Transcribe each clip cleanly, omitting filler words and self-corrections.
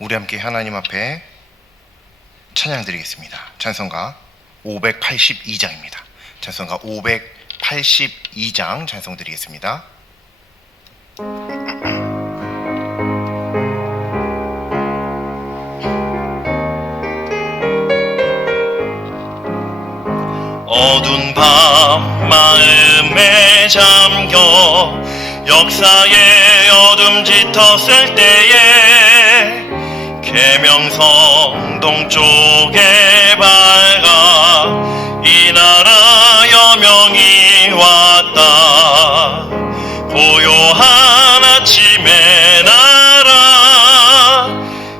우리 함께 하나님 앞에 찬양 드리겠습니다. 찬송가 582장입니다. 찬송가 582장 찬송 드리겠습니다. 어두운 밤 마음에 잠겨 역사의 어둠 짙었을 때에 계명성 동쪽에 밝아 이 나라 여명이 왔다. 고요한 아침의 나라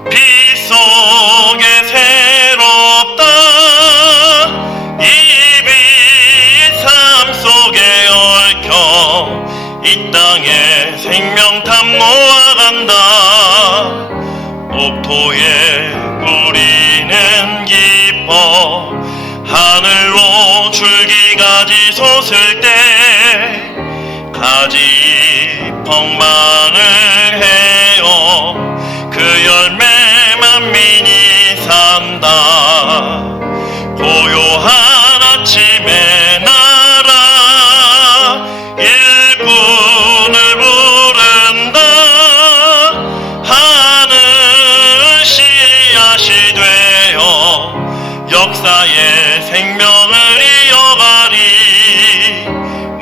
빛 속에 새롭다. 이 빛 삶 속에 얽혀 이 땅에 생명탐 놓아간다. 옥토에 뿌리는 기뻐 하늘로 줄기가지 솟을 때 가지 펑망을 해요. 그 열매 만민이 산다. 고요한 아침의 나라 일꾼을 부른다. 하늘 씨앗이 되어 역사의 생명을 이어가리.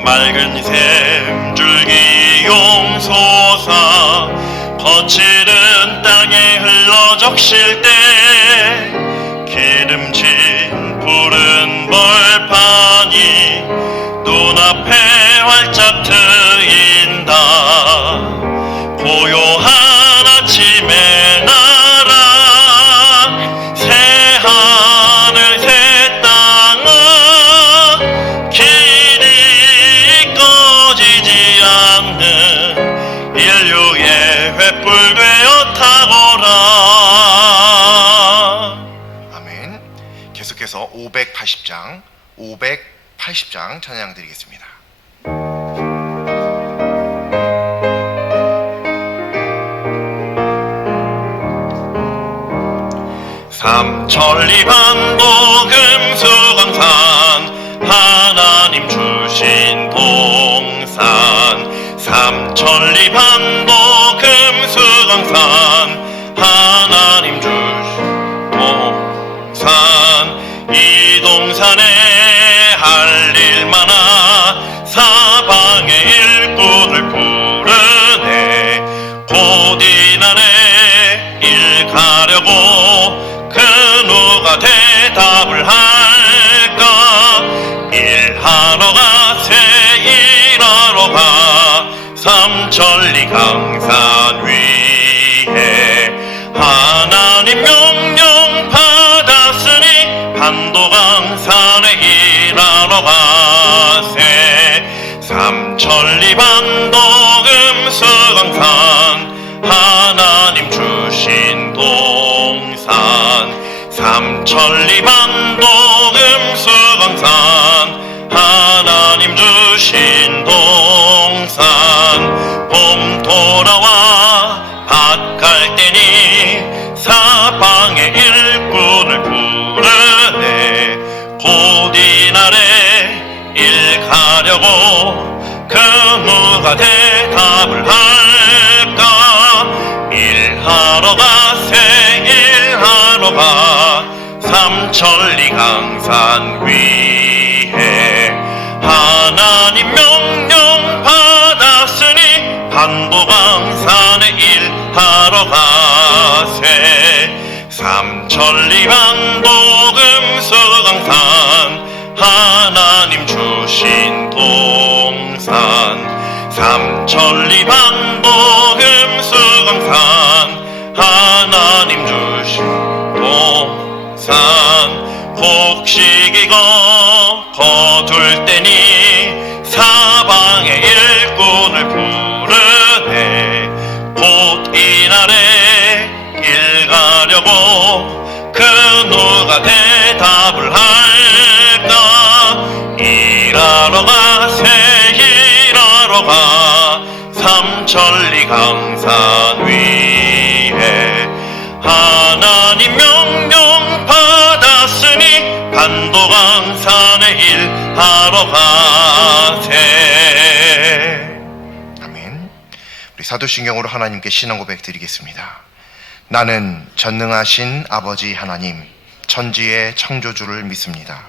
맑은 샘 줄기 용솟아 거칠은 땅에 흘러 적실 때 기름진 푸른 벌판이 눈앞에 활짝 트인다. 고요한 아침의 나라 새 하늘 새 땅아 길이 꺼지지 않는 인류의 횃불 되어 타거라. 아멘. 계속해서 580장 찬양 드리겠습니다. 삼천리반도 금수강산 하나님 주신 동산. 삼천리반도 금수강산 하나님 주신 동산. 이 동산에 할 일 많아 사방의 일꾼을 부르네. 곧 이날에 일 가려고 그 누가 대답을 할까. 일하러 가세 일하러 가 삼천리 강산 위에 하나님 명령 받았으니 반도강산에 일하러 가세. 삼천리 반도 금수강산 하나님 주신 동산. 삼천리 반도 금수강산 하나님 주신 동산. 봄 돌아와 밭 갈 때니 사방의 일꾼을 부르네. 곧 이날에 일 가려고 그 누가 대답을 할까. 일하러 가세 일하러 가 삼천리 강산 위에 하나님 명령 받았으니 반도강산에 일하러 가세. 삼천리 반도 금수강산 하나님 주신 동산. 삼천리 반도 금수강산 하나님 주신 동산. 곡식이 거둘 때니 사방의 일꾼을 부르네. 곧 이날에 일 가려고 그 누가 대답을 할까. 일하러 가세 일하러 가 삼천리 강산 위에 하나님 명령 받았으니 반도강산에 일하러 가세. 아멘. 우리 사도신경으로 하나님께 신앙 고백 드리겠습니다. 나는 전능하신 아버지 하나님, 천지의 창조주를 믿습니다.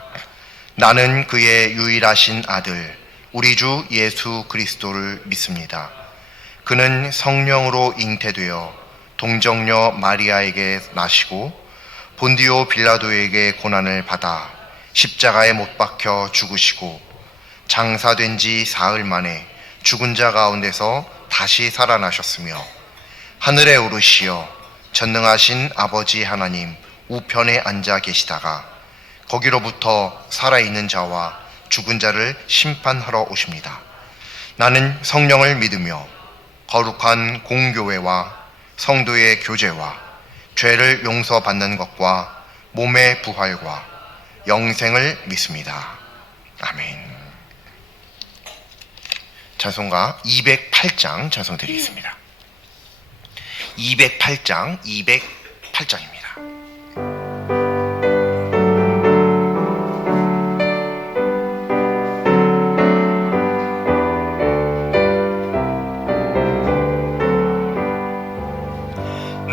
나는 그의 유일하신 아들, 우리 주 예수 그리스도를 믿습니다. 그는 성령으로 잉태되어 동정녀 마리아에게 나시고 본디오 빌라도에게 고난을 받아 십자가에 못 박혀 죽으시고 장사된 지 사흘 만에 죽은 자 가운데서 다시 살아나셨으며 하늘에 오르시어 전능하신 아버지 하나님 우편에 앉아 계시다가 거기로부터 살아있는 자와 죽은 자를 심판하러 오십니다. 나는 성령을 믿으며 거룩한 공교회와 성도의 교제와 죄를 용서받는 것과 몸의 부활과 영생을 믿습니다. 아멘. 찬송가 208장 찬송 드리겠습니다. 208장 208장입니다.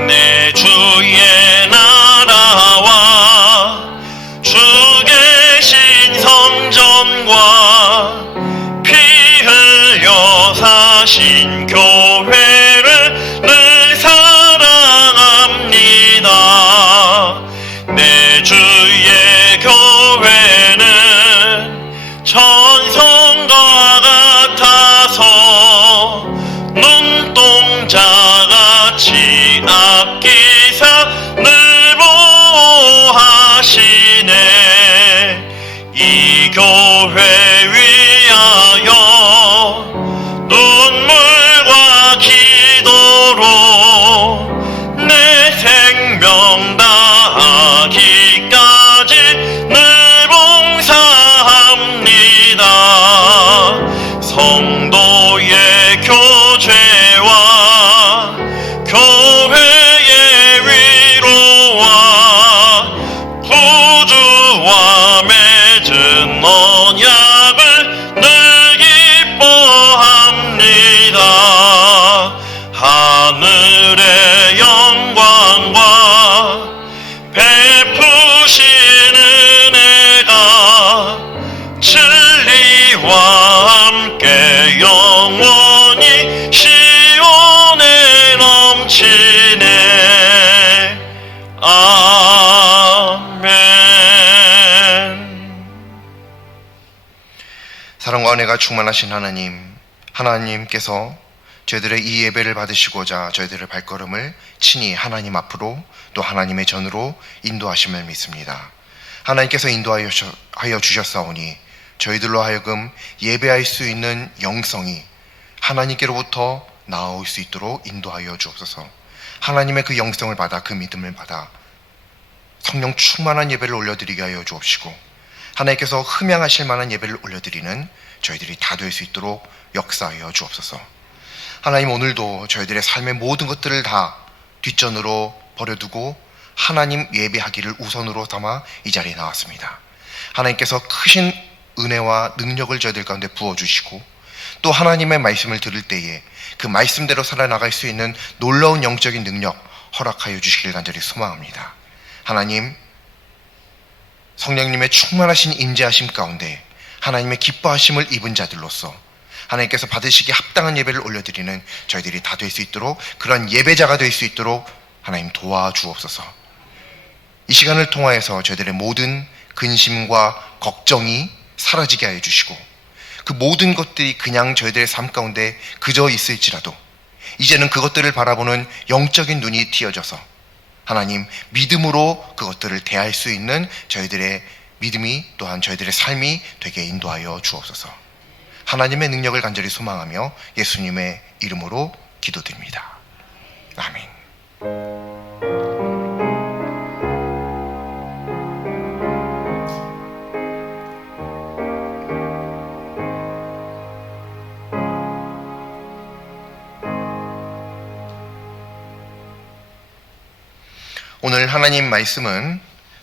내 주의 나라와 주 계신 성전과 피 흘려 사신 교회를 늘 사랑합니다. 내 주의 교회는 천성과 같아서 눈동자같이 아끼사 늘 보호하시네. 이 교회 위하여 눈물과 기도로 내 생명 다하기까지 늘 봉사합니다. 성도의 교제와 교회의 위로와 구주와 맺은 언약을 늘 기뻐합니다. 하늘의 영광과 베푸시는 은혜가 진리와 함께 영원히 시온에 넘치네. 아멘. 사랑과 은혜가 충만하신 하나님께서 저희들의 이 예배를 받으시고자 저희들의 발걸음을 친히 하나님 앞으로 또 하나님의 전으로 인도하심을 믿습니다. 하나님께서 인도하여 주셨사오니 저희들로 하여금 예배할 수 있는 영성이 하나님께로부터 나올 수 있도록 인도하여 주옵소서. 하나님의 그 영성을 받아 그 믿음을 받아 성령 충만한 예배를 올려드리게 하여 주옵시고 하나님께서 흠양하실 만한 예배를 올려드리는 저희들이 다 될 수 있도록 역사하여 주옵소서. 하나님, 오늘도 저희들의 삶의 모든 것들을 다 뒷전으로 버려두고 하나님 예배하기를 우선으로 삼아 이 자리에 나왔습니다. 하나님께서 크신 은혜와 능력을 저희들 가운데 부어주시고 또 하나님의 말씀을 들을 때에 그 말씀대로 살아나갈 수 있는 놀라운 영적인 능력 허락하여 주시길 간절히 소망합니다. 하나님, 성령님의 충만하신 임재하심 가운데 하나님의 기뻐하심을 입은 자들로서 하나님께서 받으시기에 합당한 예배를 올려드리는 저희들이 다 될 수 있도록, 그런 예배자가 될 수 있도록 하나님 도와주옵소서. 이 시간을 통하여서 저희들의 모든 근심과 걱정이 사라지게 하여 주시고 그 모든 것들이 그냥 저희들의 삶 가운데 그저 있을지라도 이제는 그것들을 바라보는 영적인 눈이 띄어져서 하나님 믿음으로 그것들을 대할 수 있는 저희들의 믿음이 또한 저희들의 삶이 되게 인도하여 주옵소서. 하나님의 능력을 간절히 소망하며 예수님의 이름으로 기도드립니다. 아멘. 오늘 하나님 말씀은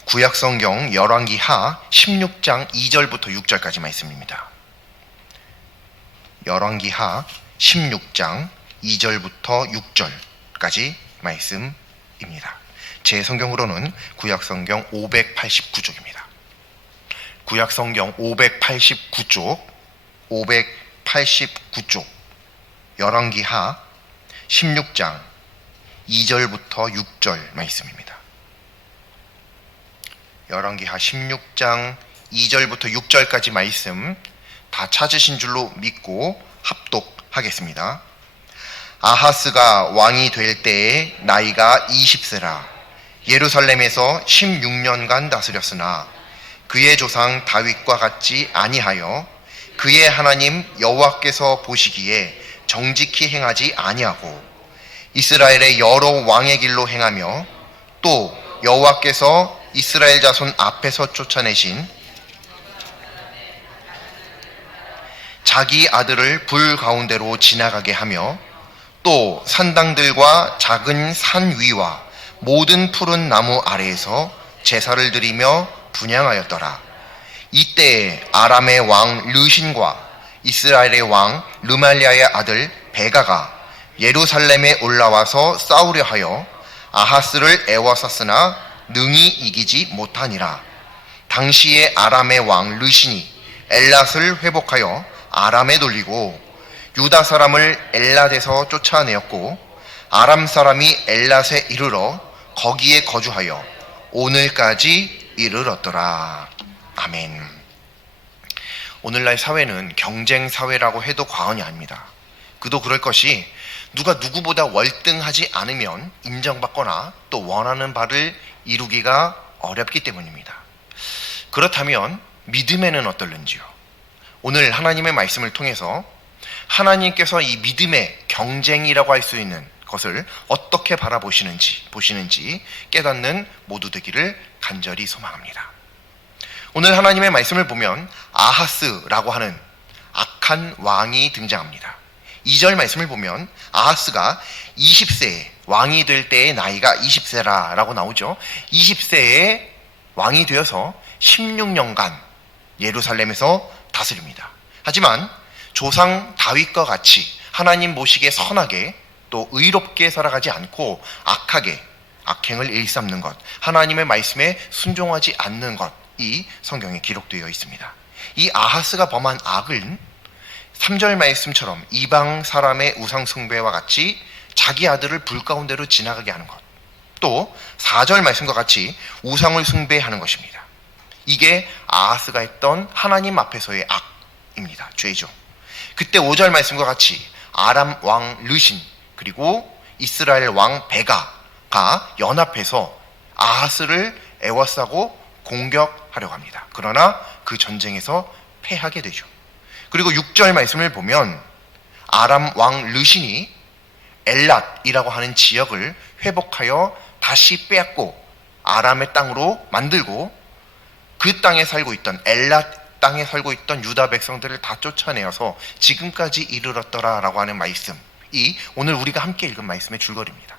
구약성경 열왕기하 16장 2절부터 6절까지 말씀입니다. 열왕기하 16장 2절부터 6절까지 말씀입니다. 제 성경으로는 구약성경 589쪽입니다. 구약성경 589쪽 열왕기하 16장 2절부터 6절 말씀입니다. 열왕기하 16장 2절부터 6절까지 말씀 다 찾으신 줄로 믿고 합독하겠습니다. 아하스가 왕이 될 때에 나이가 20세라 예루살렘에서 16년간 다스렸으나 그의 조상 다윗과 같지 아니하여 그의 하나님 여호와께서 보시기에 정직히 행하지 아니하고 이스라엘의 여러 왕의 길로 행하며 또 여호와께서 이스라엘 자손 앞에서 쫓아내신 자기 아들을 불 가운데로 지나가게 하며 또 산당들과 작은 산 위와 모든 푸른 나무 아래에서 제사를 드리며 분향하였더라. 이때에 아람의 왕 르신과 이스라엘의 왕 르말리아의 아들 베가가 예루살렘에 올라와서 싸우려 하여 아하스를 애워쌌으나 능히 이기지 못하니라. 당시에 아람의 왕 르신이 엘랏을 회복하여 아람에 돌리고 유다 사람을 엘랏에서 쫓아내었고 아람 사람이 엘랏에 이르러 거기에 거주하여 오늘까지 이르렀더라. 아멘. 오늘날 사회는 경쟁 사회라고 해도 과언이 아닙니다. 그도 그럴 것이 누가 누구보다 월등하지 않으면 인정받거나 또 원하는 바를 이루기가 어렵기 때문입니다. 그렇다면 믿음에는 어떨는지요? 오늘 하나님의 말씀을 통해서 하나님께서 이 믿음의 경쟁이라고 할 수 있는 것을 어떻게 보시는지 깨닫는 모두 되기를 간절히 소망합니다. 오늘 하나님의 말씀을 보면 아하스라고 하는 악한 왕이 등장합니다. 2절 말씀을 보면 아하스가 20세에 왕이 될 때의 나이가 20세라고 나오죠. 20세에 왕이 되어서 16년간 예루살렘에서 다스립니다. 하지만 조상 다윗과 같이 하나님 보시기에 선하게 또 의롭게 살아가지 않고 악하게 악행을 일삼는 것, 하나님의 말씀에 순종하지 않는 것이 성경에 기록되어 있습니다. 이 아하스가 범한 악은 3절 말씀처럼 이방 사람의 우상 숭배와 같이 자기 아들을 불 가운데로 지나가게 하는 것, 또 4절 말씀과 같이 우상을 숭배하는 것입니다. 이게 아하스가 했던 하나님 앞에서의 악입니다. 죄죠. 그때 5절 말씀과 같이 아람 왕 르신 그리고 이스라엘 왕 베가가 연합해서 아하스를 애워싸고 공격하려고 합니다. 그러나 그 전쟁에서 패하게 되죠. 그리고 6절 말씀을 보면 아람 왕 르신이 엘랏이라고 하는 지역을 회복하여 다시 빼앗고 아람의 땅으로 만들고 그 땅에 살고 있던 엘랏 땅에 살고 있던 유다 백성들을 다 쫓아내어서 지금까지 이르렀더라라고 하는 말씀이 오늘 우리가 함께 읽은 말씀의 줄거리입니다.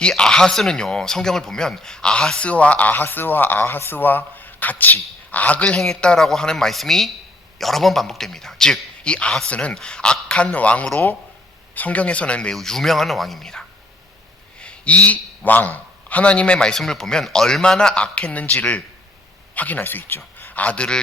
이 아하스는요, 성경을 보면 아하스와 같이 악을 행했다라고 하는 말씀이 여러 번 반복됩니다. 즉, 이 아하스는 악한 왕으로 성경에서는 매우 유명한 왕입니다. 이 왕, 하나님의 말씀을 보면 얼마나 악했는지를 확인할 수 있죠.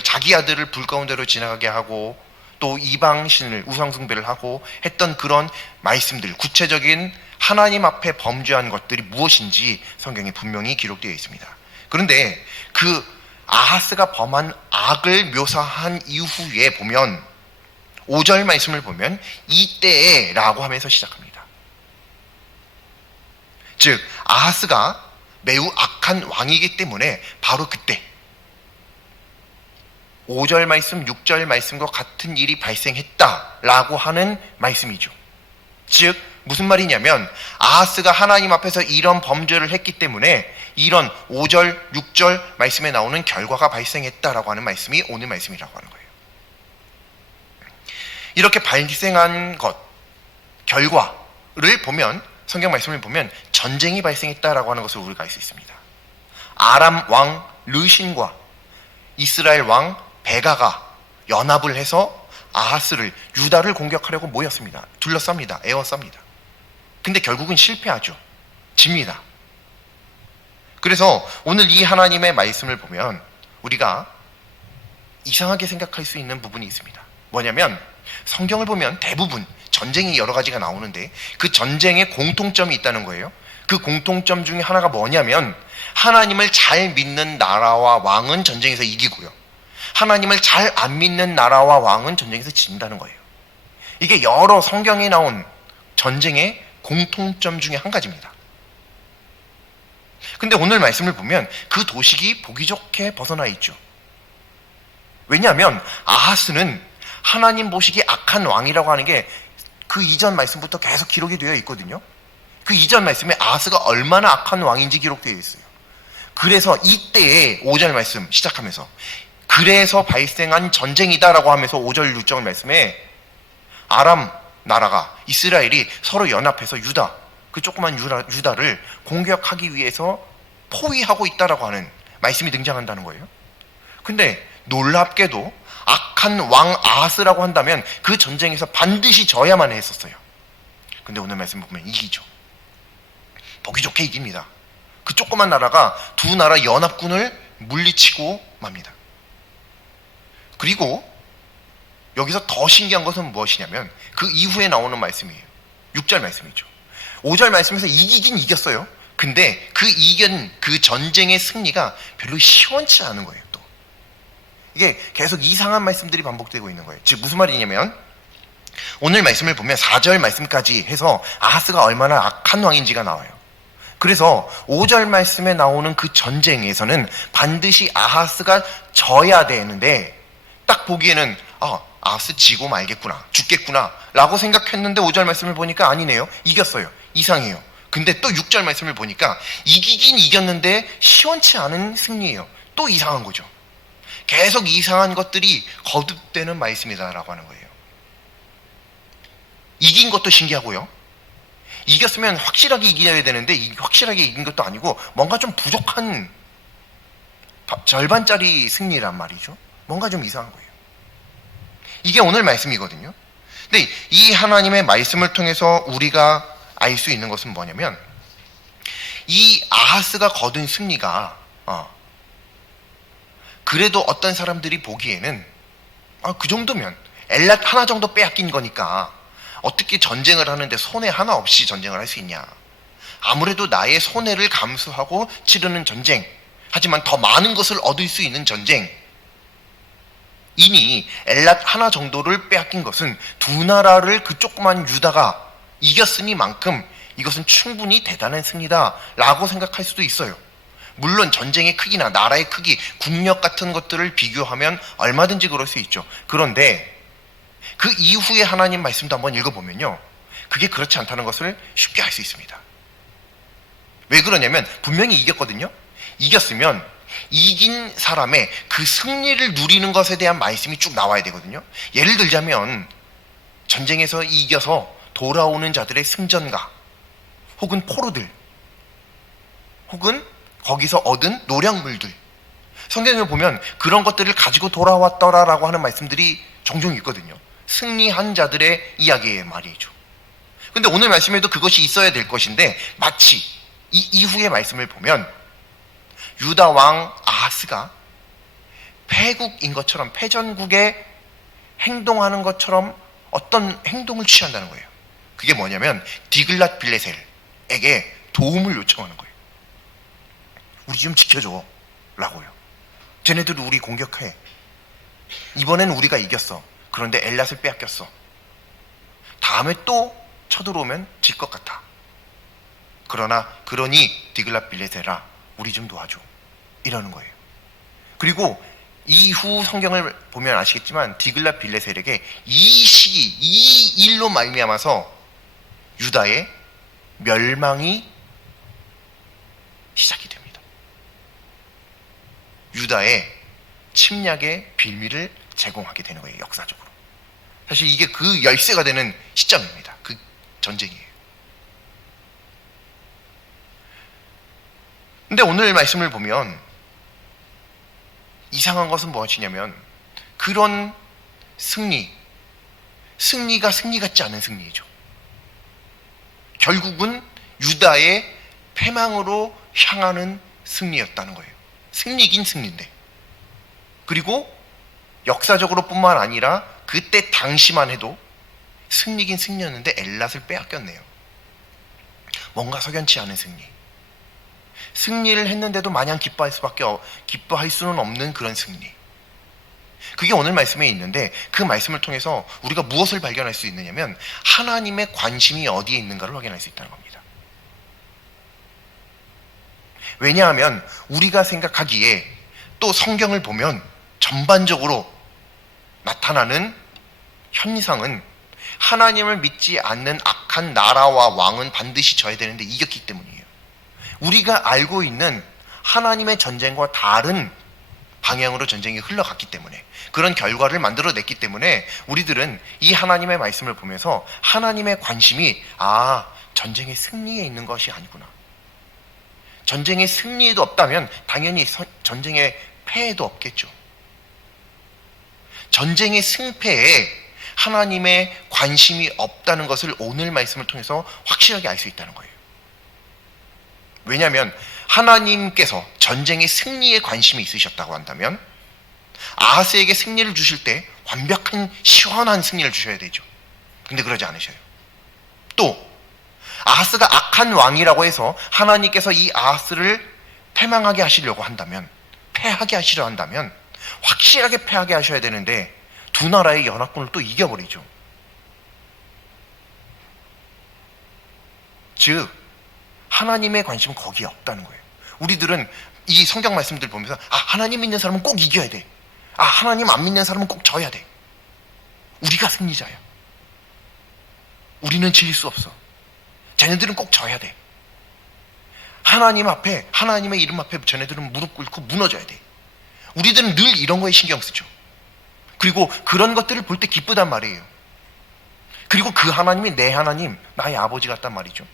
자기 아들을 불 가운데로 지나가게 하고 또 이방신을 우상숭배를 하고 했던 그런 말씀들, 구체적인 하나님 앞에 범죄한 것들이 무엇인지 성경에 분명히 기록되어 있습니다. 그런데 그 아하스가 범한 악을 묘사한 이후에 보면 5절 말씀을 보면 이때에 라고 하면서 시작합니다. 즉 아하스가 매우 악한 왕이기 때문에 바로 그때 5절 말씀, 6절 말씀과 같은 일이 발생했다라고 하는 말씀이죠. 즉 무슨 말이냐면 아하스가 하나님 앞에서 이런 범죄를 했기 때문에 이런 5절, 6절 말씀에 나오는 결과가 발생했다라고 하는 말씀이 오늘 말씀이라고 하는 거예요. 이렇게 발생한 것, 결과를 보면 성경 말씀을 보면 전쟁이 발생했다라고 하는 것을 우리가 알 수 있습니다. 아람 왕 르신과 이스라엘 왕 베가가 연합을 해서 아하스를, 유다를 공격하려고 모였습니다. 둘러쌉니다. 에워쌉니다. 근데 결국은 실패하죠. 집니다. 그래서 오늘 이 하나님의 말씀을 보면 우리가 이상하게 생각할 수 있는 부분이 있습니다. 뭐냐면 성경을 보면 대부분 전쟁이 여러 가지가 나오는데 그 전쟁에 공통점이 있다는 거예요. 그 공통점 중에 하나가 뭐냐면 하나님을 잘 믿는 나라와 왕은 전쟁에서 이기고요, 하나님을 잘 안 믿는 나라와 왕은 전쟁에서 진다는 거예요. 이게 여러 성경에 나온 전쟁의 공통점 중에 한 가지입니다. 근데 오늘 말씀을 보면 그 도식이 보기 좋게 벗어나 있죠. 왜냐하면 아하스는 하나님 보시기에 악한 왕이라고 하는 게 그 이전 말씀부터 계속 기록이 되어 있거든요. 그 이전 말씀에 아하스가 얼마나 악한 왕인지 기록되어 있어요. 그래서 이때의 5절 말씀 시작하면서 그래서 발생한 전쟁이다라고 하면서 5절 6절 말씀에 아람 나라가, 이스라엘이 서로 연합해서 유다, 그 조그만 유다를 공격하기 위해서 포위하고 있다라고 하는 말씀이 등장한다는 거예요. 근데 놀랍게도 악한 왕 아하스라고 한다면 그 전쟁에서 반드시 져야만 했었어요. 근데 오늘 말씀 보면 이기죠. 보기 좋게 이깁니다. 그 조그만 나라가 두 나라 연합군을 물리치고 맙니다. 그리고 여기서 더 신기한 것은 무엇이냐면 그 이후에 나오는 말씀이에요. 6절 말씀이죠. 5절 말씀에서 이기긴 이겼어요. 근데 그 이긴 그 전쟁의 승리가 별로 시원치 않은 거예요. 또 이게 계속 이상한 말씀들이 반복되고 있는 거예요. 즉 무슨 말이냐면 오늘 말씀을 보면 4절 말씀까지 해서 아하스가 얼마나 악한 왕인지가 나와요. 그래서 5절 말씀에 나오는 그 전쟁에서는 반드시 아하스가 져야 되는데 딱 보기에는 아하스 지고 말겠구나, 죽겠구나 라고 생각했는데 5절 말씀을 보니까 아니네요. 이겼어요. 이상해요. 근데 또 6절 말씀을 보니까 이기긴 이겼는데 시원치 않은 승리예요. 또 이상한 거죠. 계속 이상한 것들이 거듭되는 말씀이다라고 하는 거예요. 이긴 것도 신기하고요, 이겼으면 확실하게 이겨야 되는데 확실하게 이긴 것도 아니고 뭔가 좀 부족한 절반짜리 승리란 말이죠. 뭔가 좀 이상한 거예요. 이게 오늘 말씀이거든요. 근데 이 하나님의 말씀을 통해서 우리가 알 수 있는 것은 뭐냐면 이 아하스가 거둔 승리가 그래도 어떤 사람들이 보기에는 그 정도면 엘랏 하나 정도 빼앗긴 거니까 어떻게 전쟁을 하는데 손해 하나 없이 전쟁을 할 수 있냐, 아무래도 나의 손해를 감수하고 치르는 전쟁, 하지만 더 많은 것을 얻을 수 있는 전쟁, 이니 엘랏 하나 정도를 빼앗긴 것은 두 나라를 그 조그만 유다가 이겼으니만큼 이것은 충분히 대단한 승리다 라고 생각할 수도 있어요. 물론 전쟁의 크기나 나라의 크기, 국력 같은 것들을 비교하면 얼마든지 그럴 수 있죠. 그런데 그 이후에 하나님 말씀도 한번 읽어보면요, 그게 그렇지 않다는 것을 쉽게 알 수 있습니다. 왜 그러냐면 분명히 이겼거든요. 이겼으면 이긴 사람의 그 승리를 누리는 것에 대한 말씀이 쭉 나와야 되거든요. 예를 들자면 전쟁에서 이겨서 돌아오는 자들의 승전가, 혹은 포로들, 혹은 거기서 얻은 노량물들, 성경을 보면 그런 것들을 가지고 돌아왔더라라고 하는 말씀들이 종종 있거든요. 승리한 자들의 이야기의 말이죠. 근데 오늘 말씀에도 그것이 있어야 될 것인데 마치 이 이후의 말씀을 보면 유다 왕 아하스가 패국인 것처럼, 패전국에 행동하는 것처럼 어떤 행동을 취한다는 거예요. 그게 뭐냐면 디글랏 빌레셀에게 도움을 요청하는 거예요. 우리 좀 지켜줘 라고요. 쟤네들도 우리 공격해. 이번엔 우리가 이겼어. 그런데 엘랏을 빼앗겼어. 다음에 또 쳐들어오면 질 것 같아. 그러니 디글랏 빌레셀아, 우리 좀 도와줘 이러는 거예요. 그리고 이후 성경을 보면 아시겠지만 디글랏 빌레셀에게 이 시기, 이 일로 말미암아서 유다의 멸망이 시작이 됩니다. 유다의 침략의 빌미를 제공하게 되는 거예요. 역사적으로. 사실 이게 그 열쇠가 되는 시점입니다. 그 전쟁이에요. 근데 오늘 말씀을 보면 이상한 것은 무엇이냐면 그런 승리가 승리 같지 않은 승리이죠. 결국은 유다의 패망으로 향하는 승리였다는 거예요. 승리긴 승리인데. 그리고 역사적으로 뿐만 아니라 그때 당시만 해도 승리긴 승리였는데 엘랏을 빼앗겼네요. 뭔가 석연치 않은 승리. 승리를 했는데도 마냥 기뻐할 수는 없는 그런 승리. 그게 오늘 말씀에 있는데 그 말씀을 통해서 우리가 무엇을 발견할 수 있느냐면 하나님의 관심이 어디에 있는가를 확인할 수 있다는 겁니다. 왜냐하면 우리가 생각하기에 또 성경을 보면 전반적으로 나타나는 현상은 하나님을 믿지 않는 악한 나라와 왕은 반드시 져야 되는데 이겼기 때문이에요. 우리가 알고 있는 하나님의 전쟁과 다른 방향으로 전쟁이 흘러갔기 때문에, 그런 결과를 만들어냈기 때문에 우리들은 이 하나님의 말씀을 보면서 하나님의 관심이 전쟁의 승리에 있는 것이 아니구나. 전쟁의 승리에도 없다면 당연히 전쟁의 패에도 없겠죠. 전쟁의 승패에 하나님의 관심이 없다는 것을 오늘 말씀을 통해서 확실하게 알 수 있다는 거예요. 왜냐하면 하나님께서 전쟁의 승리에 관심이 있으셨다고 한다면 아하스에게 승리를 주실 때 완벽한 시원한 승리를 주셔야 되죠. 근데 그러지 않으셔요. 또 아하스가 악한 왕이라고 해서 하나님께서 이 아하스를 패망하게 하시려고 한다면, 패하게 하시려 한다면 확실하게 패하게 하셔야 되는데 두 나라의 연합군을 또 이겨버리죠. 즉 하나님의 관심은 거기에 없다는 거예요. 우리들은 이 성경 말씀들 보면서 하나님 믿는 사람은 꼭 이겨야 돼. 하나님 안 믿는 사람은 꼭 져야 돼. 우리가 승리자야. 우리는 질 수 없어. 쟤네들은 꼭 져야 돼. 하나님 앞에, 하나님의 이름 앞에 쟤네들은 무릎 꿇고 무너져야 돼. 우리들은 늘 이런 거에 신경 쓰죠. 그리고 그런 것들을 볼 때 기쁘단 말이에요. 그리고 그 하나님이 내 하나님, 나의 아버지 같단 말이죠.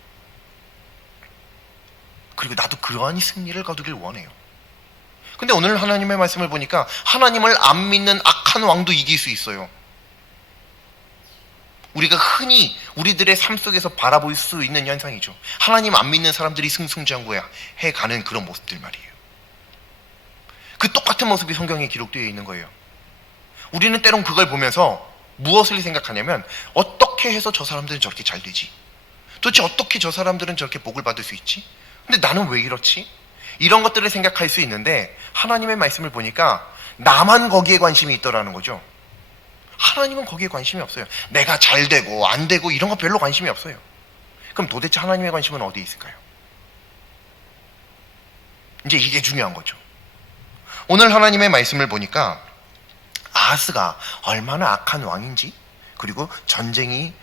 그리고 나도 그러한 승리를 거두길 원해요. 근데 오늘 하나님의 말씀을 보니까 하나님을 안 믿는 악한 왕도 이길 수 있어요. 우리가 흔히 우리들의 삶 속에서 바라볼 수 있는 현상이죠. 하나님 안 믿는 사람들이 승승장구해 가는 그런 모습들 말이에요. 그 똑같은 모습이 성경에 기록되어 있는 거예요. 우리는 때론 그걸 보면서 무엇을 생각하냐면 어떻게 해서 저 사람들은 저렇게 잘 되지? 도대체 어떻게 저 사람들은 저렇게 복을 받을 수 있지? 근데 나는 왜 이렇지? 이런 것들을 생각할 수 있는데 하나님의 말씀을 보니까 나만 거기에 관심이 있더라는 거죠. 하나님은 거기에 관심이 없어요. 내가 잘 되고 안 되고 이런 거 별로 관심이 없어요. 그럼 도대체 하나님의 관심은 어디에 있을까요? 이제 이게 중요한 거죠. 오늘 하나님의 말씀을 보니까 아하스가 얼마나 악한 왕인지, 그리고 전쟁이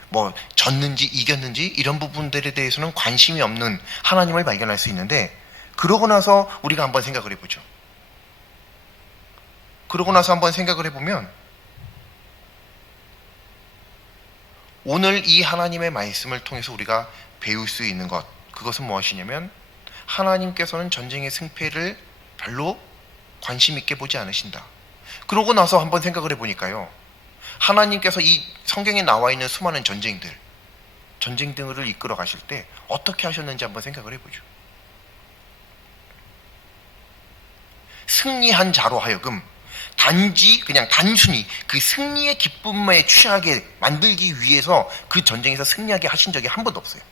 졌는지 이겼는지 이런 부분들에 대해서는 관심이 없는 하나님을 발견할 수 있는데, 그러고 나서 우리가 한번 생각을 해보죠. 그러고 나서 한번 생각을 해보면 오늘 이 하나님의 말씀을 통해서 우리가 배울 수 있는 것, 그것은 무엇이냐면 하나님께서는 전쟁의 승패를 별로 관심 있게 보지 않으신다. 그러고 나서 한번 생각을 해보니까요, 하나님께서 이 성경에 나와 있는 수많은 전쟁들을 이끌어 가실 때 어떻게 하셨는지 한번 생각을 해보죠. 승리한 자로 하여금 단순히 그 승리의 기쁨에 취하게 만들기 위해서 그 전쟁에서 승리하게 하신 적이 한 번도 없어요.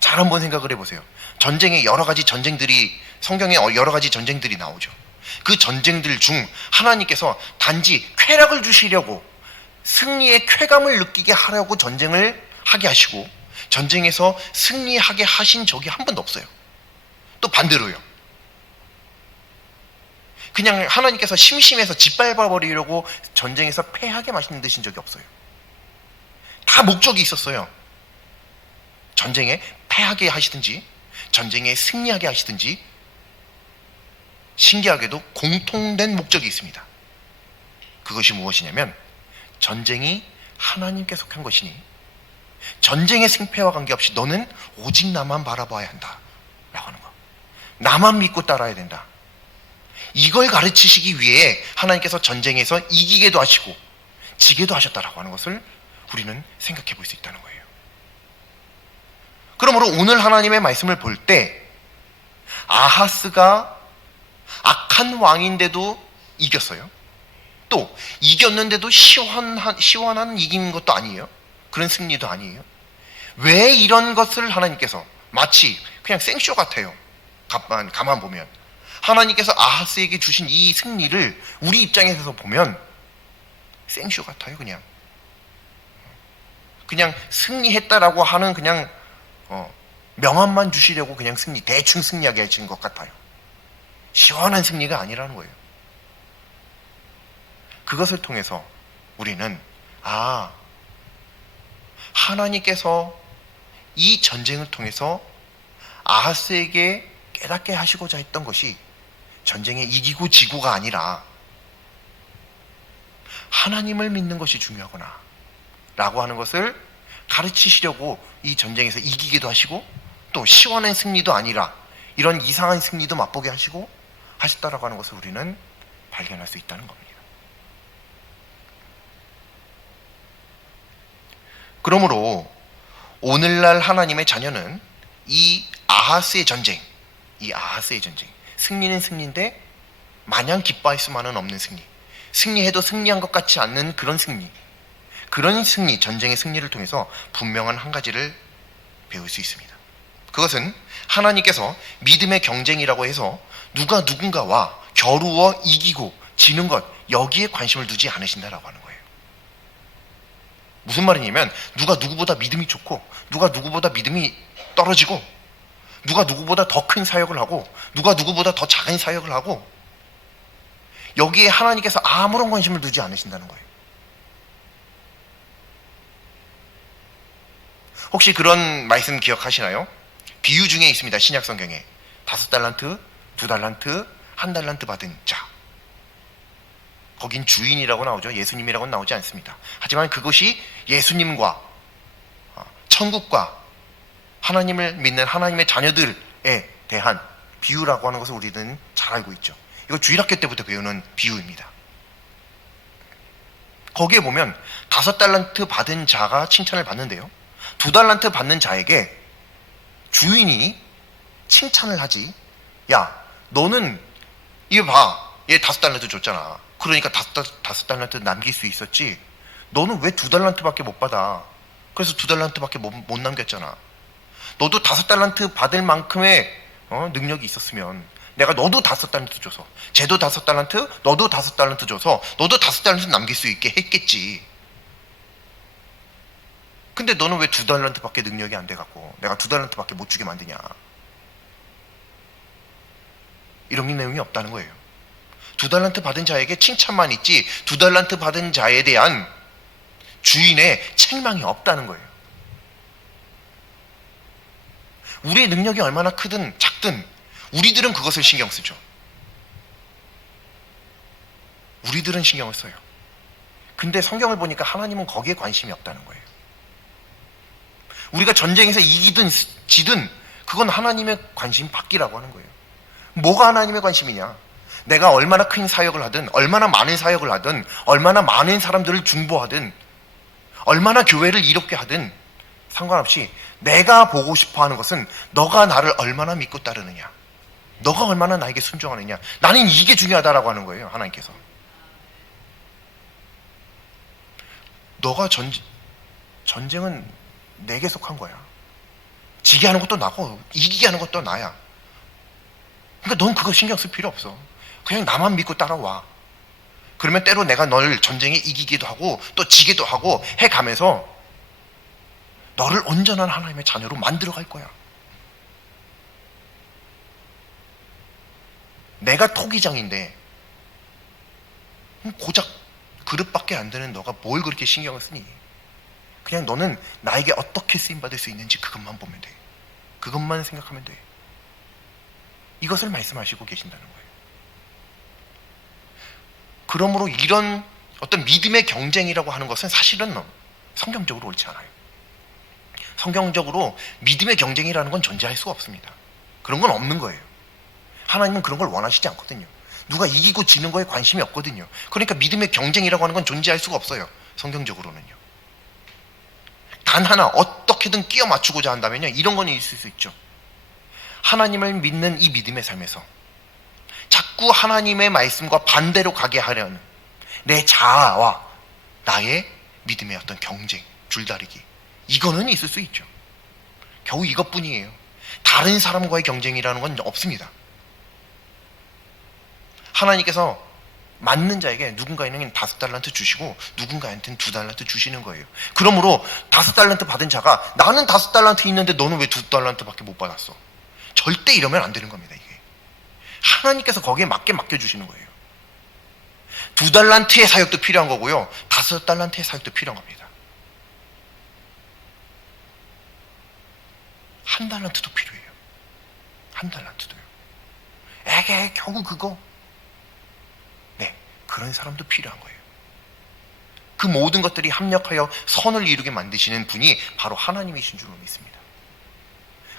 잘 한번 생각을 해보세요. 전쟁에 성경에 여러 가지 전쟁들이 나오죠. 그 전쟁들 중 하나님께서 단지 쾌락을 주시려고, 승리의 쾌감을 느끼게 하려고 전쟁을 하게 하시고 전쟁에서 승리하게 하신 적이 한 번도 없어요. 또 반대로요, 그냥 하나님께서 심심해서 짓밟아버리려고 전쟁에서 패하게 만드신 적이 없어요. 다 목적이 있었어요. 전쟁에 패하게 하시든지 전쟁에 승리하게 하시든지 신기하게도 공통된 목적이 있습니다. 그것이 무엇이냐면 전쟁이 하나님께 속한 것이니 전쟁의 승패와 관계없이 너는 오직 나만 바라봐야 한다 나만 믿고 따라야 된다. 이걸 가르치시기 위해 하나님께서 전쟁에서 이기게도 하시고 지게도 하셨다라고 하는 것을 우리는 생각해 볼 수 있다는 거예요. 그러므로 오늘 하나님의 말씀을 볼 때 아하스가 악한 왕인데도 이겼어요. 또 이겼는데도 시원한 이긴 것도 아니에요. 그런 승리도 아니에요. 왜 이런 것을 하나님께서 마치 그냥 생쇼 같아요. 가만 보면 하나님께서 아하스에게 주신 이 승리를 우리 입장에서 보면 생쇼 같아요. 그냥 승리했다라고 하는 그냥 명함만 주시려고 그냥 대충 승리하게 해준 것 같아요. 시원한 승리가 아니라는 거예요. 그것을 통해서 우리는 하나님께서 이 전쟁을 통해서 아하스에게 깨닫게 하시고자 했던 것이 전쟁에 이기고 지고가 아니라 하나님을 믿는 것이 중요하구나 라고 하는 것을 가르치시려고 이 전쟁에서 이기기도 하시고 또 시원한 승리도 아니라 이런 이상한 승리도 맛보게 하시고 하셨다라고 하는 것을 우리는 발견할 수 있다는 겁니다. 그러므로 오늘날 하나님의 자녀는 이 아하스의 전쟁, 승리는 승리인데 마냥 기뻐할 수만은 없는 승리해도 승리한 것 같지 않는 그런 승리, 전쟁의 승리를 통해서 분명한 한 가지를 배울 수 있습니다. 그것은 하나님께서 믿음의 경쟁이라고 해서 누가 누군가와 겨루어 이기고 지는 것, 여기에 관심을 두지 않으신다라고 하는 거예요. 무슨 말이냐면 누가 누구보다 믿음이 좋고 누가 누구보다 믿음이 떨어지고 누가 누구보다 더 큰 사역을 하고 누가 누구보다 더 작은 사역을 하고 여기에 하나님께서 아무런 관심을 두지 않으신다는 거예요. 혹시 그런 말씀 기억하시나요? 비유 중에 있습니다. 신약 성경에 5달란트, 2달란트, 1달란트 받은 자. 거긴 주인이라고 나오죠. 예수님이라고는 나오지 않습니다. 하지만 그것이 예수님과 천국과 하나님을 믿는 하나님의 자녀들에 대한 비유라고 하는 것을 우리는 잘 알고 있죠. 이거 주일학교 때부터 배우는 비유입니다. 거기에 보면 5달란트 받은 자가 칭찬을 받는데요, 2달란트 받는 자에게 주인이 칭찬을 하지. 야, 너는 이거 봐, 얘 5달란트 줬잖아. 그러니까 5달란트 남길 수 있었지. 너는 왜 2달란트밖에 못 받아? 그래서 2달란트밖에 못 남겼잖아. 너도 5달란트 받을 만큼의 능력이 있었으면 내가 너도 5달란트 줘서, 쟤도 5달란트, 너도 5달란트 줘서 너도 5달란트 남길 수 있게 했겠지. 근데 너는 왜 2달란트밖에 능력이 안 돼갖고 내가 2달란트밖에 못 주게 만드냐. 이런 내용이 없다는 거예요. 2달란트 받은 자에게 칭찬만 있지 2달란트 받은 자에 대한 주인의 책망이 없다는 거예요. 우리의 능력이 얼마나 크든 작든 우리들은 그것을 신경 쓰죠. 우리들은 신경을 써요. 근데 성경을 보니까 하나님은 거기에 관심이 없다는 거예요. 우리가 전쟁에서 이기든 지든 그건 하나님의 관심 밖이라고 하는 거예요. 뭐가 하나님의 관심이냐? 내가 얼마나 큰 사역을 하든, 얼마나 많은 사역을 하든, 얼마나 많은 사람들을 중보하든, 얼마나 교회를 이롭게 하든 상관없이 내가 보고 싶어하는 것은 너가 나를 얼마나 믿고 따르느냐, 너가 얼마나 나에게 순종하느냐. 나는 이게 중요하다라고 하는 거예요. 하나님께서 너가 전쟁은 내게 속한 거야. 지게 하는 것도 나고 이기게 하는 것도 나야. 그러니까 넌 그거 신경 쓸 필요 없어. 그냥 나만 믿고 따라와. 그러면 때로 내가 널 전쟁에 이기기도 하고 또 지기도 하고 해가면서 너를 온전한 하나님의 자녀로 만들어갈 거야. 내가 토기장인데 고작 그릇밖에 안 되는 너가 뭘 그렇게 신경을 쓰니? 그냥 너는 나에게 어떻게 쓰임받을 수 있는지 그것만 보면 돼. 그것만 생각하면 돼. 이것을 말씀하시고 계신다는 거예요. 그러므로 이런 어떤 믿음의 경쟁이라고 하는 것은 사실은 성경적으로 옳지 않아요. 성경적으로 믿음의 경쟁이라는 건 존재할 수가 없습니다. 그런 건 없는 거예요. 하나님은 그런 걸 원하시지 않거든요. 누가 이기고 지는 거에 관심이 없거든요. 그러니까 믿음의 경쟁이라고 하는 건 존재할 수가 없어요. 성경적으로는요. 단 하나 어떻게든 끼워 맞추고자 한다면요, 이런 건 있을 수 있죠. 하나님을 믿는 이 믿음의 삶에서 자꾸 하나님의 말씀과 반대로 가게 하려는 내 자아와 나의 믿음의 어떤 경쟁, 줄다리기, 이거는 있을 수 있죠. 겨우 이것뿐이에요. 다른 사람과의 경쟁이라는 건 없습니다. 하나님께서 맞는 자에게 누군가에는 5달란트 주시고 누군가한테는 2달란트 주시는 거예요. 그러므로 5달란트 받은 자가 나는 5달란트 있는데 너는 왜 2달란트밖에 못 받았어? 절대 이러면 안 되는 겁니다. 이게 하나님께서 거기에 맞게 맡겨주시는 거예요. 2달란트의 사역도 필요한 거고요, 5달란트의 사역도 필요한 겁니다. 1달란트도 필요해요. 1달란트도요. 에게 겨우 그거. 네, 그런 사람도 필요한 거예요. 그 모든 것들이 합력하여 선을 이루게 만드시는 분이 바로 하나님이신 줄로 믿습니다.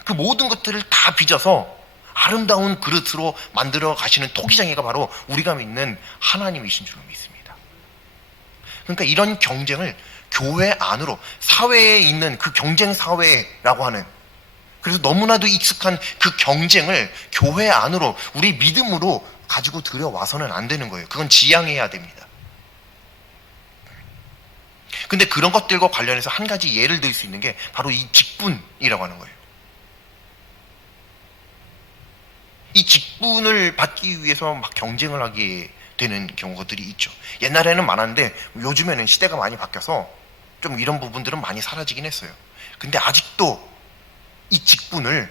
그 모든 것들을 다 빚어서 아름다운 그릇으로 만들어 가시는 토기장이가 바로 우리가 믿는 하나님이신 줄로 믿습니다. 그러니까 이런 경쟁을 교회 안으로, 사회에 있는 그 경쟁 사회라고 하는, 그래서 너무나도 익숙한 그 경쟁을 교회 안으로 우리 믿음으로 가지고 들여와서는 안 되는 거예요. 그건 지양해야 됩니다. 근데 그런 것들과 관련해서 한 가지 예를 들 수 있는 게 바로 이 직분이라고 하는 거예요. 이 직분을 받기 위해서 막 경쟁을 하게 되는 경우들이 있죠. 옛날에는 많았는데 요즘에는 시대가 많이 바뀌어서 좀 이런 부분들은 많이 사라지긴 했어요. 근데 아직도 이 직분을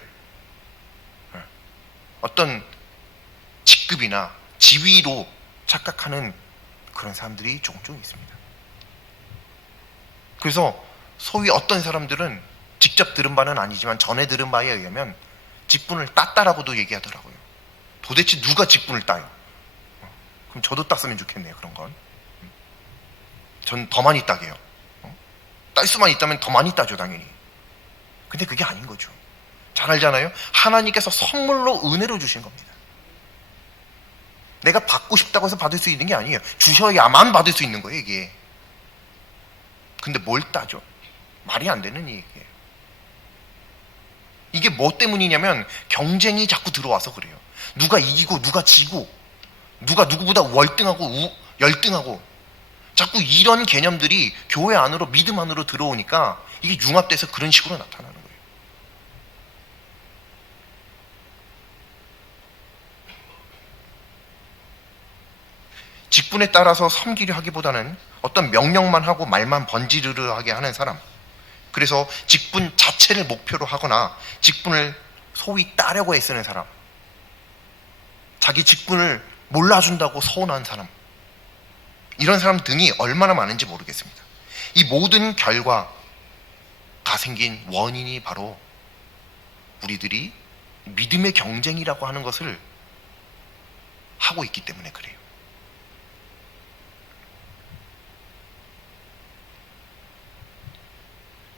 어떤 직급이나 지위로 착각하는 그런 사람들이 종종 있습니다. 그래서 소위 어떤 사람들은 직접 들은 바는 아니지만 전에 들은 바에 의하면 직분을 땄다라고도 얘기하더라고요. 도대체 누가 직분을 따요? 그럼 저도 땄으면 좋겠네요. 그런 건. 전 더 많이 따게요. 딸 수만 있다면 더 많이 따죠, 당연히. 근데 그게 아닌 거죠. 잘 알잖아요. 하나님께서 선물로 은혜로 주신 겁니다. 내가 받고 싶다고 해서 받을 수 있는 게 아니에요. 주셔야만 받을 수 있는 거예요, 이게. 근데 뭘 따죠? 말이 안 되는 얘기예요. 이게 뭐 때문이냐면 경쟁이 자꾸 들어와서 그래요. 누가 이기고 누가 지고 누가 누구보다 월등하고 열등하고, 자꾸 이런 개념들이 교회 안으로, 믿음 안으로 들어오니까 이게 융합돼서 그런 식으로 나타나는 거예요. 직분에 따라서 섬기려 하기보다는 어떤 명령만 하고 말만 번지르르하게 하는 사람, 그래서 직분 자체를 목표로 하거나 직분을 소위 따려고 애쓰는 사람, 자기 직분을 몰라준다고 서운한 사람, 이런 사람 등이 얼마나 많은지 모르겠습니다. 이 모든 결과가 생긴 원인이 바로 우리들이 믿음의 경쟁이라고 하는 것을 하고 있기 때문에 그래요.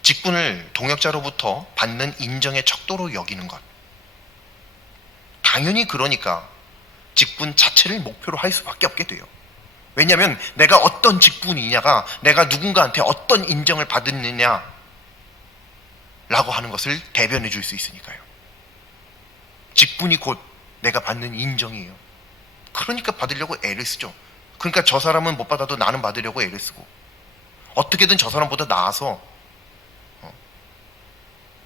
직분을 동역자로부터 받는 인정의 척도로 여기는 것, 당연히 그러니까 직분 자체를 목표로 할 수밖에 없게 돼요. 왜냐하면 내가 어떤 직분이냐가 내가 누군가한테 어떤 인정을 받았느냐라고 하는 것을 대변해 줄 수 있으니까요. 직분이 곧 내가 받는 인정이에요. 그러니까 받으려고 애를 쓰죠. 그러니까 저 사람은 못 받아도 나는 받으려고 애를 쓰고, 어떻게든 저 사람보다 나아서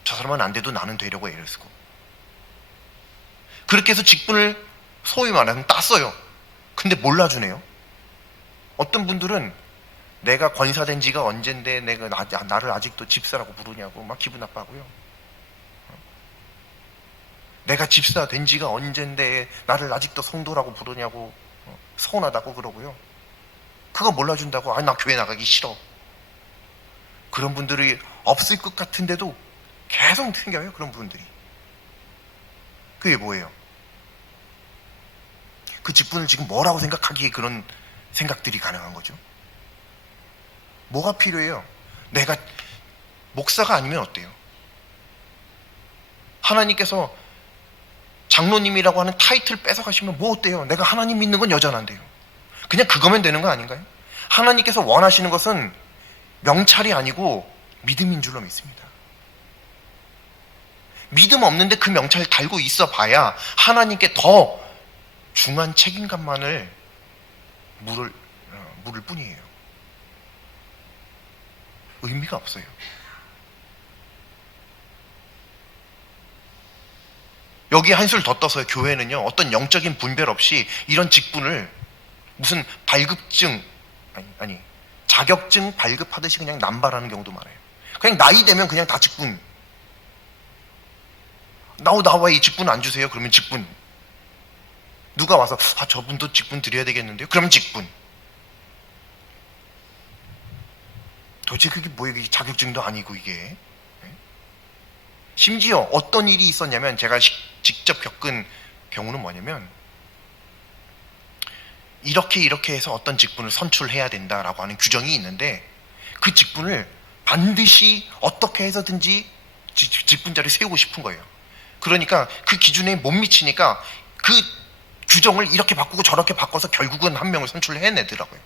저 사람은 안 돼도 나는 되려고 애를 쓰고, 그렇게 해서 직분을 소위 말하면 땄어요. 근데 몰라주네요. 어떤 분들은 내가 권사된 지가 언젠데 내가 나를 아직도 집사라고 부르냐고 막 기분 나빠하고요. 내가 집사 된 지가 언젠데 나를 아직도 성도라고 부르냐고 서운하다고 그러고요. 그거 몰라준다고 나 교회 나가기 싫어. 그런 분들이 없을 것 같은데도 계속 생겨요. 그런 분들이. 그게 뭐예요? 그 직분을 지금 뭐라고 생각하기에 그런 생각들이 가능한 거죠? 뭐가 필요해요? 내가 목사가 아니면 어때요? 하나님께서 장로님이라고 하는 타이틀 뺏어가시면 뭐 어때요? 내가 하나님 믿는 건 여전한데요. 그냥 그거면 되는 거 아닌가요? 하나님께서 원하시는 것은 명찰이 아니고 믿음인 줄로 믿습니다. 믿음 없는데 그 명찰 달고 있어 봐야 하나님께 더 중한 책임감만을 물을 뿐이에요. 의미가 없어요. 여기 한술 더 떠서 교회는요, 어떤 영적인 분별 없이 이런 직분을 무슨 발급증, 자격증 발급하듯이 그냥 남발하는 경우도 많아요. 그냥 나이 되면 그냥 다 직분. 나와 이 직분 안 주세요? 그러면 직분. 누가 와서 저분도 직분 드려야 되겠는데요? 그러면 직분. 도대체 그게 뭐예요? 이게 자격증도 아니고 이게. 심지어 어떤 일이 있었냐면 제가 직접 겪은 경우는 뭐냐면 이렇게 해서 어떤 직분을 선출해야 된다라고 하는 규정이 있는데 그 직분을 반드시 어떻게 해서든지 직분자를 세우고 싶은 거예요. 그러니까 그 기준에 못 미치니까 그 규정을 이렇게 바꾸고 저렇게 바꿔서 결국은 한 명을 선출해내더라고요.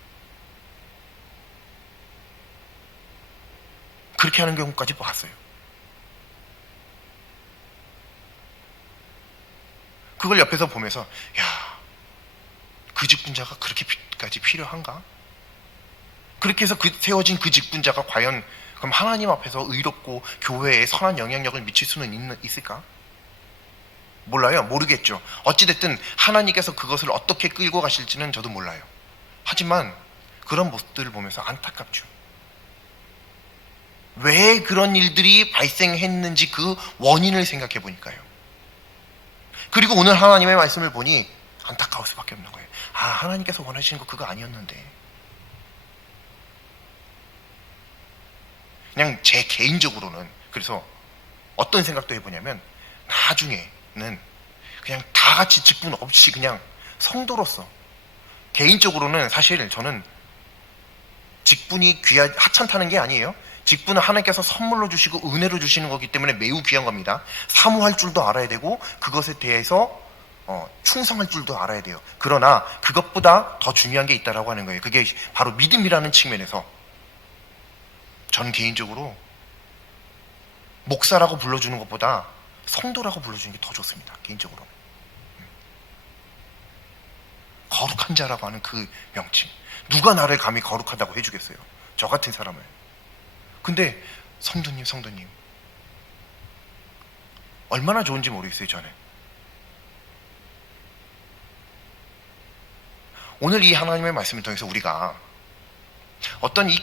그렇게 하는 경우까지 봤어요. 그걸 옆에서 보면서 야, 그 직분자가 그렇게까지 필요한가? 그렇게 해서 세워진 그 직분자가 과연 그럼 하나님 앞에서 의롭고 교회에 선한 영향력을 미칠 수는 있을까? 몰라요. 모르겠죠. 어찌됐든 하나님께서 그것을 어떻게 끌고 가실지는 저도 몰라요. 하지만 그런 모습들을 보면서 안타깝죠. 왜 그런 일들이 발생했는지 그 원인을 생각해 보니까요. 그리고 오늘 하나님의 말씀을 보니 안타까울 수밖에 없는 거예요. 하나님께서 원하시는 거 그거 아니었는데. 그냥 제 개인적으로는 그래서 어떤 생각도 해보냐면 나중에는 그냥 다 같이 직분 없이 그냥 성도로서 개인적으로는 사실 저는 직분이 하찮다는 게 아니에요. 직분은 하나님께서 선물로 주시고 은혜로 주시는 거기 때문에 매우 귀한 겁니다. 사모할 줄도 알아야 되고 그것에 대해서 충성할 줄도 알아야 돼요. 그러나 그것보다 더 중요한 게 있다라고 하는 거예요. 그게 바로 믿음이라는 측면에서 전 개인적으로 목사라고 불러주는 것보다 성도라고 불러주는 게 더 좋습니다. 개인적으로. 거룩한 자라고 하는 그 명칭. 누가 나를 감히 거룩하다고 해주겠어요? 저 같은 사람을. 근데 성도님 얼마나 좋은지 모르겠어요. 저는 오늘 이 하나님의 말씀을 통해서 우리가 어떤 이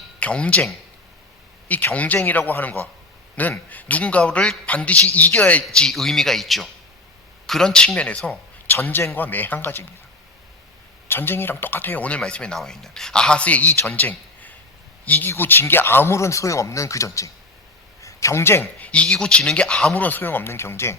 경쟁이라고 하는 거는 누군가를 반드시 이겨야지 의미가 있죠. 그런 측면에서 전쟁과 매 한 가지입니다. 전쟁이랑 똑같아요. 오늘 말씀에 나와 있는 아하스의 이 전쟁, 이기고 진 게 아무런 소용없는 그 전쟁, 경쟁, 이기고 지는 게 아무런 소용없는 경쟁,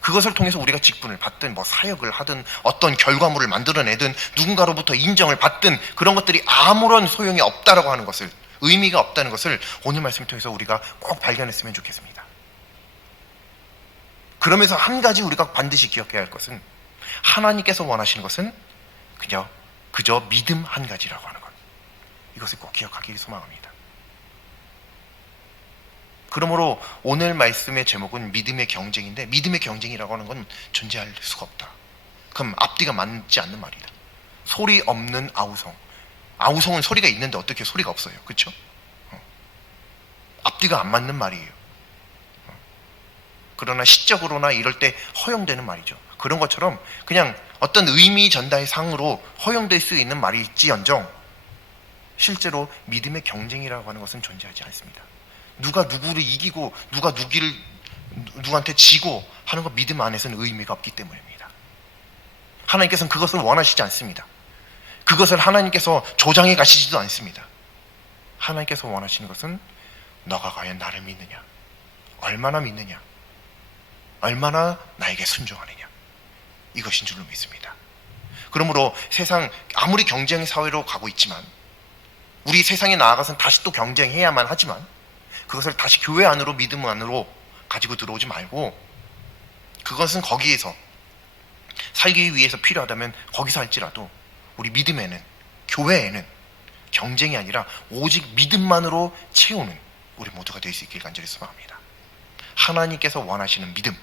그것을 통해서 우리가 직분을 받든 사역을 하든 어떤 결과물을 만들어내든 누군가로부터 인정을 받든 그런 것들이 아무런 소용이 없다라고 하는 것을, 의미가 없다는 것을 오늘 말씀을 통해서 우리가 꼭 발견했으면 좋겠습니다. 그러면서 한 가지 우리가 반드시 기억해야 할 것은 하나님께서 원하시는 것은 그저 믿음 한 가지라고 하는 것. 이것을 꼭 기억하기를 소망합니다. 그러므로 오늘 말씀의 제목은 믿음의 경쟁인데 믿음의 경쟁이라고 하는 건 존재할 수가 없다. 그럼 앞뒤가 맞지 않는 말이다. 소리 없는 아우성. 아우성은 소리가 있는데 어떻게 소리가 없어요? 그렇죠? 앞뒤가 안 맞는 말이에요. 그러나 시적으로나 이럴 때 허용되는 말이죠. 그런 것처럼 그냥 어떤 의미 전달 상으로 허용될 수 있는 말일지언정 실제로 믿음의 경쟁이라고 하는 것은 존재하지 않습니다. 누가 누구를 이기고 누가 누구한테 지고 하는 것 믿음 안에서는 의미가 없기 때문입니다. 하나님께서는 그것을 원하시지 않습니다. 그것을 하나님께서 조장해 가시지도 않습니다. 하나님께서 원하시는 것은 너가 과연 나를 믿느냐, 얼마나 믿느냐, 얼마나 나에게 순종하느냐, 이것인 줄로 믿습니다. 그러므로 세상 아무리 경쟁 사회로 가고 있지만 우리 세상에 나아가서는 다시 또 경쟁해야만 하지만 그것을 다시 교회 안으로 믿음 안으로 가지고 들어오지 말고 그것은 거기에서 살기 위해서 필요하다면 거기서 할지라도 우리 믿음에는, 교회에는 경쟁이 아니라 오직 믿음만으로 채우는 우리 모두가 될 수 있길 간절히 소망합니다. 하나님께서 원하시는 믿음,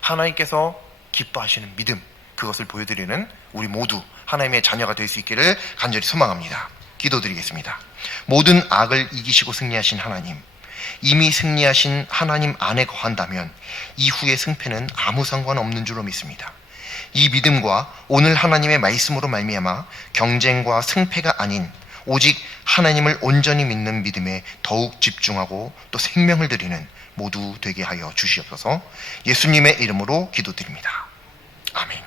하나님께서 기뻐하시는 믿음, 그것을 보여드리는 우리 모두 하나님의 자녀가 될 수 있기를 간절히 소망합니다. 기도드리겠습니다. 모든 악을 이기시고 승리하신 하나님, 이미 승리하신 하나님 안에 거한다면 이후의 승패는 아무 상관없는 줄로 믿습니다. 이 믿음과 오늘 하나님의 말씀으로 말미암아 경쟁과 승패가 아닌 오직 하나님을 온전히 믿는 믿음에 더욱 집중하고 또 생명을 드리는 모두 되게 하여 주시옵소서. 예수님의 이름으로 기도드립니다. 아멘.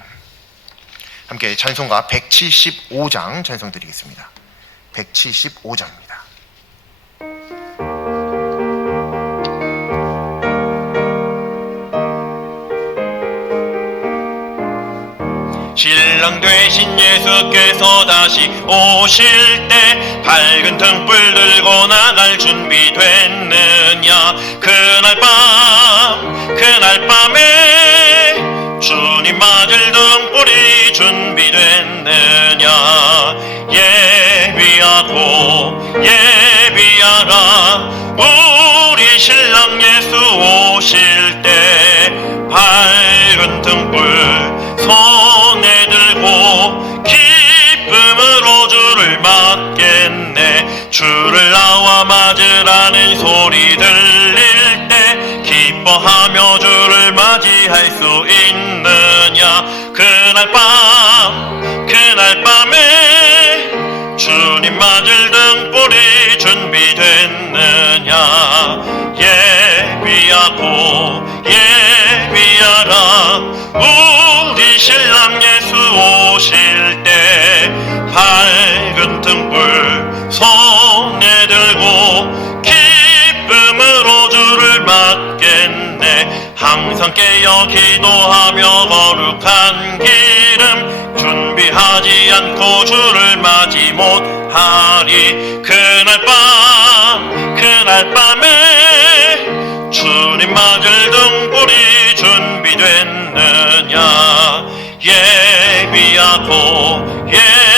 함께 찬송가 175장 찬송 드리겠습니다. 175장입니다. 신랑 되신 예수께서 다시 오실 때 밝은 등불 들고 나갈 준비 됐느냐. 그날 밤에 주님 맞을 등불이 준비됐느냐. 예비하라 우리 신랑 예수 오실 때 밝은 등불 손에 들고 기쁨으로 주를 맞겠네. 주를 나와 맞으라는 소리 들릴 때 기뻐하며 주를 맞이할 수 있느냐. 그날 밤에 주님 맞을 등불이 준비됐느냐. 예비하라 우리 신랑 예수 오실 때 밝은 등불 손에 들고 기쁨으로 주를 맞겠네. 항상 깨어 기도하며 거룩한 기름 준비하지 않고 주를 맞이 못하리. 그날 밤에 주님 맞을 등불이 준비됐느냐.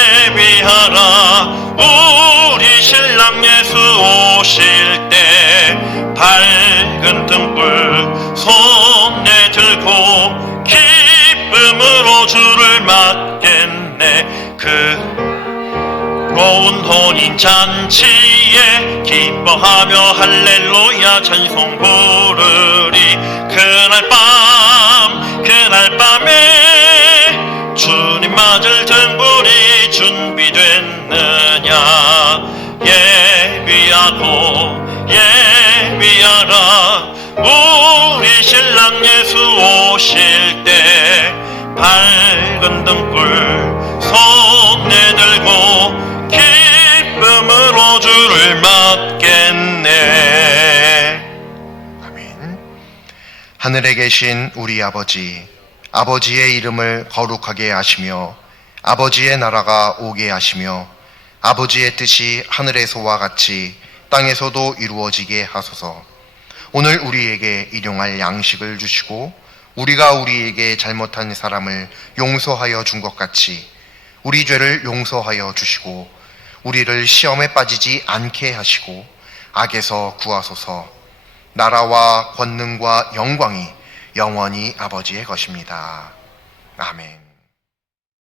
예비하라 우리 신랑 예수 오실 때 밝은 등불 손에 들고 기쁨으로 주를 맞겠네. 그로운 혼인 잔치에 기뻐하며 할렐루야 찬송 부르리. 그날 밤에 주님 맞을 등불이 준비됐느냐. 예비하라 우리 신랑 예수 오실 때 밝은 등불 손에 들고 기쁨으로 주를 맞겠네. 아멘. 하늘에 계신 우리 아버지, 아버지의 이름을 거룩하게 하시며 아버지의 나라가 오게 하시며 아버지의 뜻이 하늘에서와 같이 땅에서도 이루어지게 하소서. 오늘 우리에게 일용할 양식을 주시고 우리가 우리에게 잘못한 사람을 용서하여 준 것 같이 우리 죄를 용서하여 주시고 우리를 시험에 빠지지 않게 하시고 악에서 구하소서. 나라와 권능과 영광이 영원히 아버지의 것입니다. 아멘.